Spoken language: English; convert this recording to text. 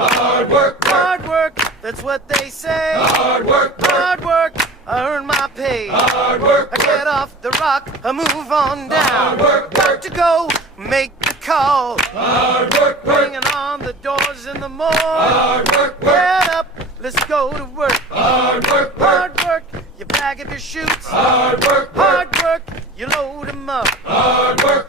Hard work, Hard work, that's what they say. hard work, Hard work, I earn my pay. hard work, I get off the rock, I move on down. Hard work, Got to go, make the call. hard work, Bringing on the doors in the morning. hard work, Get up, let's go to work. hard work, Hard work, you bag up your chutes. hard work, Hard work, you load 'em up. hard work,